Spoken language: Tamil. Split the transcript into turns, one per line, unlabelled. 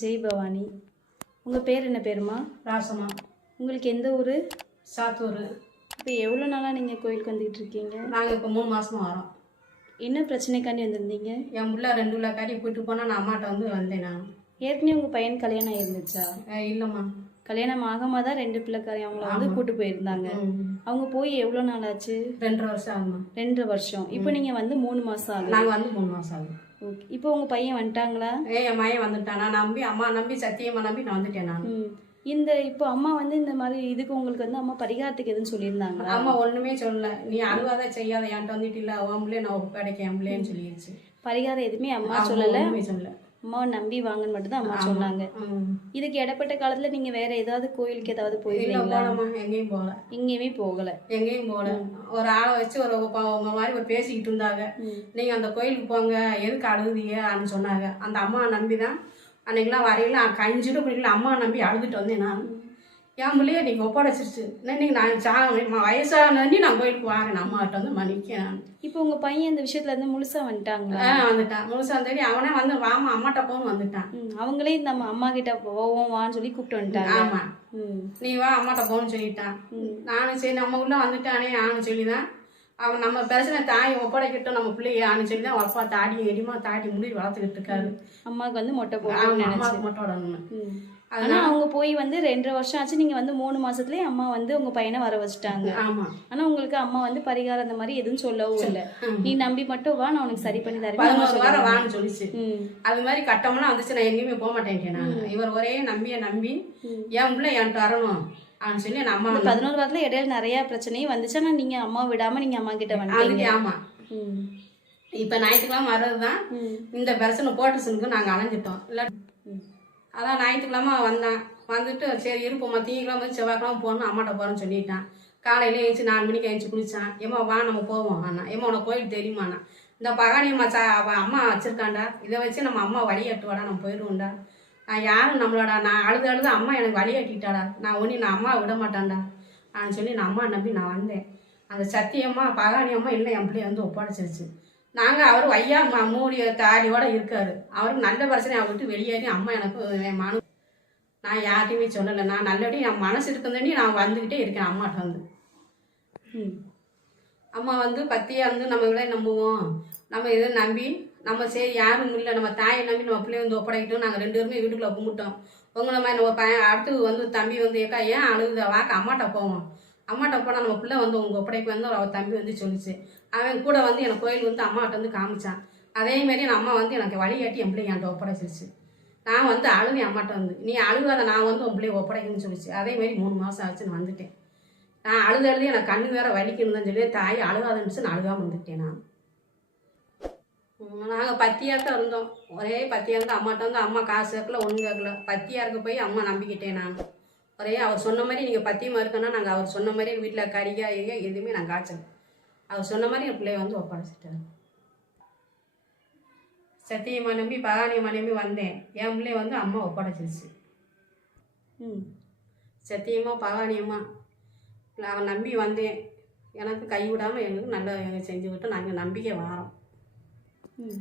ஜெய் பவானி. உங்கள் பேர் என்ன பேருமா?
ராசமா
உங்களுக்கு எந்த ஊர்?
சாத்தூர்.
இப்போ எவ்வளோ நாளாக நீங்கள் கோயிலுக்கு வந்துக்கிட்டு இருக்கீங்க?
நாங்கள் இப்போ மூணு மாதமாக வரோம்.
என்ன பிரச்சனைக்காண்டி வந்திருந்தீங்க?
என் பிள்ளை ரெண்டு பிள்ளை காட்டி கூட்டிட்டு போனால் நான் அம்மாட்ட வந்து வந்தேன் நான்.
ஏற்கனவே உங்கள் பையன் கல்யாணம் ஆயிருந்துச்சா?
இல்லைம்மா.
கல்யாணம் ஆகாம தான் ரெண்டு பிள்ளைக்காரி அவங்கள வந்து கூட்டு போயிருந்தாங்க. அவங்க போய் எவ்வளோ நாள் ஆச்சு?
ரெண்டரை வருஷம் ஆகுமா.
ரெண்டு வருஷம். இப்போ நீங்கள் வந்து மூணு மாதம் ஆகுது.
நாங்கள் வந்து மூணு மாதம் ஆகுது.
ஓகே. இப்போ உங்கள் பையன் வந்துட்டாங்களா?
ஏ என் மயன் வந்துட்டான். நான் நம்பி அம்மா நம்பி சத்தியம்மா நம்பி நான் வந்துட்டேன் நான்.
இந்த இப்போ அம்மா வந்து இந்த மாதிரி இதுக்கு உங்களுக்கு வந்து அம்மா பரிகாரத்துக்கு எதுவும் சொல்லியிருந்தாங்களா?
அம்மா ஒன்றுமே சொல்லல. நீ அழுவாத செய்யாத. என்கிட்ட வந்துட்டு இல்லை பிள்ளைய நான் ஒப்படைக்க என் பிள்ளைன்னு சொல்லிடுச்சு
பரிகாரம் எதுவுமே அம்மா சொல்லலை.
ஒண்ணுமே சொல்லல.
அம்மாவை நம்பி வாங்கன்னு மட்டும் தான் அம்மா சொன்னாங்க. இதுக்கு இடப்பட்ட காலத்துல நீங்க வேற ஏதாவது கோயிலுக்கு ஏதாவது
போகலம்மா எங்கேயும் போகல.
எங்கேயுமே போகல.
எங்கேயும் போகல. ஒரு ஆளை வச்சு ஒரு உங்க மாதிரி ஒரு பேசிக்கிட்டு இருந்தாங்க. நீங்க அந்த கோயிலுக்கு போங்க எதுக்கு அழுகுதீங்க அப்படின்னு சொன்னாங்க. அந்த அம்மா நம்பி தான் அன்னைக்கெல்லாம் வரையில கஞ்சிட்டு பிடிக்கல அம்மா நம்பி அழுதுட்டு வந்தேன் நான். என் பிள்ளைய நீங்க ஒப்படைச்சிருச்சு. இன்னைக்கு நான் சா வயசானி நான் கோயிலுக்கு வாரேன். அம்மாட்ட வந்து மன்னிக்கேன் நான்
இப்போ உங்க பையன் இந்த விஷயத்துல இருந்து முழுசா வந்துட்டாங்களா?
ஆ வந்துட்டான். முழுசா தேடி அவனே வந்து வாமா அம்மாட்ட போன்னு வந்துட்டான்.
அவங்களே இந்த அம்மா கிட்ட போவோம் வான்னு சொல்லி கூப்பிட்டு வந்துட்டாங்க.
ஆமா.
ம்.
நீ வா அம்மாட்ட போன்னு சொல்லிட்டான். நானும் சரி நம்ம உள்ள வந்துட்டானே ஆன்னு சொல்லி தான் அவன் நம்ம பிரச்சனை தாய் ஒப்படைக்கட்டும் நம்ம பிள்ளைய சொல்லி தான் அப்பா தாடி எடிமா தாடி முடி வளர்த்துக்கிட்டு இருக்காரு.
அம்மாவுக்கு வந்து மொட்டை
அவங்க
நினைச்சு.
மட்டும் விடணும்னு
ம். ஆனா அவங்க போய் வந்து ரெண்டரை வருஷம் ஆச்சு. நீங்க வந்து மூணு மாசத்துலயே அம்மா வந்து உங்க பையனை வர வச்சுட்டாங்க.
ஆமா.
ஆனா உங்களுக்கு அம்மா வந்து பரிகாரம் அந்த மாதிரி எதுவும் சொல்லவும் இல்லை. நீ நம்பி மட்டும் வா நான் உனக்கு சரி பண்ணி தரேன்
பதினோரு வாரம் வான்னு சொல்லிச்சு. அது மாதிரி கட்டமெல்லாம் வந்துச்சு. நான் எங்கேயுமே போக மாட்டேன்ட்டேன் நான். இவர் ஒரே நம்பிய நம்பி என் பிள்ளை என்கிட்ட வரணும்? அப்படின்னு சொல்லி நான் அம்மா
பதினோரு வாரத்துல இடையில நிறைய பிரச்சனையும் வந்துச்சு. ஆனா நீங்க அம்மா விடாம நீங்க அம்மா கிட்ட வந்துட்டீங்க
அதுக்கு ஆமா.
ம்.
இப்ப ஞாயிற்றுக்கிழமை வர்றதுதான்.
ம்.
இந்த பிரச்சனை போட்டுச்சுனுக்கு நாங்க அலைஞ்சிட்டோம். இல்ல. அதான் ஞாயிற்றுக்கிழமை வந்தான். வந்துட்டு சரி இருப்போம்மா திங்கக்கிழமை செவ்வாய்க்கிழமை போகணும் அம்மாட்ட போகிறேன்னு சொல்லிட்டான். காலையில எழுந்துச்சு நாலு மணிக்கு எழுந்துச்சு குளிச்சான். ஏம்மா வா நம்ம போவோம் அண்ணா. ஏம்மா உனக்கு கோயில் தெரியுமாண்ணா? இந்த பகானியம்மா சா அம்மா வச்சிருக்காண்டா இதை வச்சு நம்ம அம்மா வழியாட்டுவாடா நம்ம போயிடுவோம்டா. யாரும் நம்மளோட நான் அழுது அழுது அம்மா எனக்கு வழியாட்டிட்டாடா நான் ஒன்றி நான் அம்மா விட மாட்டான்டா. அப்படின்னு சொல்லி நான் அம்மா நம்பி நான் வந்தேன். அந்த சத்தியம்மா பகானி அம்மா இல்லை என் பிள்ளைய வந்து ஒப்படைச்சிருச்சு. நாங்கள் அவர் ஐயா மா மூடிய தாலியோட இருக்கார். அவருக்கு நல்ல பிரச்சனை அவங்க விட்டு வெளியேறி அம்மா எனக்கு என் மனு நான் யார்ட்டையுமே சொல்லலை. நான் நல்லபடி என் மனசு இருக்குதுன்னு நான் வந்துக்கிட்டே இருக்கேன் அம்மாட்ட வந்து. அம்மா வந்து பத்தியாக இருந்து நம்ம இவ்வளோ நம்புவோம். நம்ம இதை நம்பி நம்ம சரி யாரும் இல்லை. நம்ம தாயை நம்பி நம்ம பிள்ளை வந்து ஒப்படைக்கிட்டோம். நாங்கள் ரெண்டு பேருமே வீட்டுக்குள்ளே கும்பிட்டோம். உங்களை மாதிரி நம்ம பையன் அடுத்து வந்து தம்பி வந்து ஏக்கா ஏன் அழுகுத? வாக்க அம்மாட்ட போவோம். அம்மாட்ட போனால் நம்ம பிள்ளை வந்து உங்கள் ஒப்படைக்கு வந்து அவள் தம்பி வந்து சொல்லிச்சு. அவன் கூட வந்து எனக்கு கோயில் வந்து அம்மாட்ட வந்து காமிச்சான். அதேமாரி என் அம்மா வந்து எனக்கு வழிகாட்டி என் பிள்ளை என்கிட்ட ஒப்படைச்சிருச்சு. நான் வந்து அழுது அம்மாட்ட வந்து. நீ அழுகாத நான் வந்து உன் பிள்ளைய ஒப்படைக்கணும்னு சொல்லிச்சு. அதேமாரி மூணு மாதம் ஆச்சு நான் வந்துட்டேன். நான் அழுது அழுது எனக்கு கண்ணு வேற வலிக்கணும்னு சொல்லி தாய் அழுகாதுன்னு நான் அழுகாம வந்துட்டேன் நான். நாங்கள் பத்தியாக தான் இருந்தோம். ஒரே பத்தியாக இருந்து அம்மாட்ட வந்து அம்மா காசு கேட்கல ஒன்றும் கேட்கல பத்தியாருக்கு போய் அம்மா நம்பிக்கிட்டேன் நான். ஒரே அவர் சொன்ன மாதிரி நீங்கள் பத்தியமாக இருக்கன்னா நாங்கள் அவர் சொன்ன மாதிரி வீட்டில் கறிகா எங்க எதுவுமே நான் காய்ச்சல. அவர் சொன்ன மாதிரி என் பிள்ளைய வந்து ஒப்படைச்சிட்டாரு சத்தியம்மா நம்பி பகானியம்மா நம்பி வந்தேன். என் பிள்ளைய வந்து அம்மா ஒப்படைச்சிருச்சு.
ம்.
சத்தியமா பகானியம்மா நான் நம்பி வந்தேன். எனக்கு கைவிடாமல் எங்களுக்கு நல்லா செஞ்சு விட்டு நாங்கள் நம்பிக்கை வாரோம்.
ம்